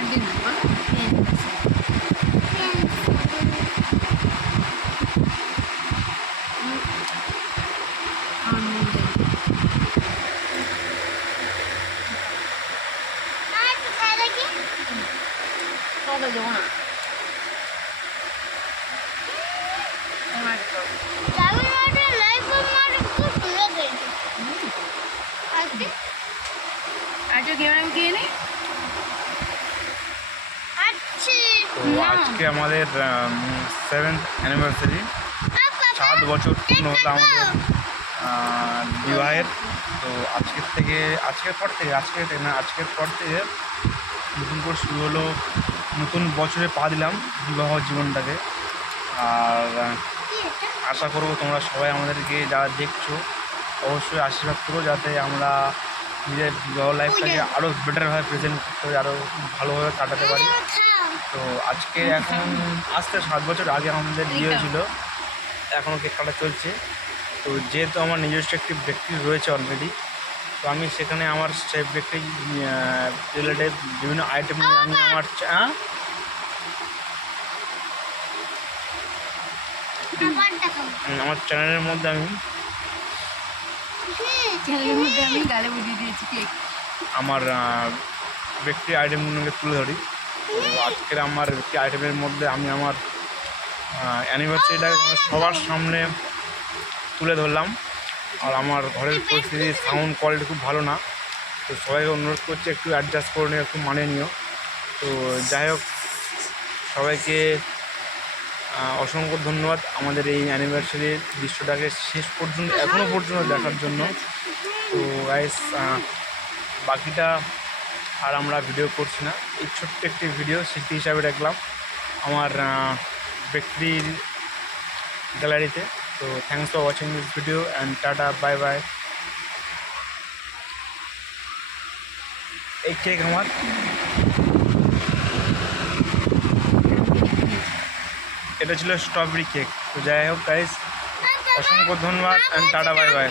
Birthday না বলো খাওয়া যাবো না আজকে গেম গিয়ে নেই তো আজকে আমাদের 7th অ্যানিভার্সারি 7 বছর পূর্ণ হলো আমাদের বিবাহের। তো আজকের পর থেকে নতুন করে শুরু হলো, নতুন বছরে পা দিলাম বিবাহ জীবনটাকে। আর আশা করবো তোমরা সবাই আমাদেরকে যারা দেখছো অবশ্যই আশীর্বাদ করো, যাতে আমরা নিজের বিবাহ লাইফটাকে আরও বেটারভাবে প্রেজেন্ট করতে পারি, আরও ভালোভাবে কাটাতে পারি। তো আজকে এখন আসতে 7 বছর আগে আমাদের বিয়ে হয়েছিল, এখনও কেক কাটা চলছে। তো যেহেতু আমার নিজস্ব একটি ব্যক্তি রয়েছে অলরেডি, তো আমি সেখানে আমার সেই ব্যক্তি রিলেটেড বিভিন্ন আইটেম নিয়ে আমি আমার চ্যানেলের মধ্যে আমি গালে বুঝিয়ে দিয়েছি কেক আমার ব্যক্তি আইটেমগুলোকে তুলে ধরি। তো আজকের আমার ব্যক্তি আইটেমের মধ্যে আমি আমার অ্যানিভার্সারিটাকে সবার সামনে তুলে ধরলাম। আর আমার ঘরের পরিস্থিতি সাউন্ড কোয়ালিটি খুব ভালো না, তো সবাইকে অনুরোধ করছি একটু অ্যাডজাস্ট করে নিও, একটু মানিয়ে নিও। তো যাই হোক, সবাইকে অসংখ্য ধন্যবাদ আমাদের এই অ্যানিভার্সারির দৃশ্যটাকে শেষ পর্যন্ত এখনও পর্যন্ত দেখার জন্য। তো গাইস, বাকিটা আর আমরা ভিডিও করছি না, এই ছোট্ট একটি ভিডিও স্মৃতি হিসাবে রাখলাম আমার ব্যক্তির গ্যালারিতে। তো thanks for watching this video and tata, bye bye. এই কেক আমার এটা ছিল স্ট্রবেরি কেক। তো যাই হোক গাইস, অসংখ্য ধন্যবাদ অ্যান্ড টাটা, বাই বাই।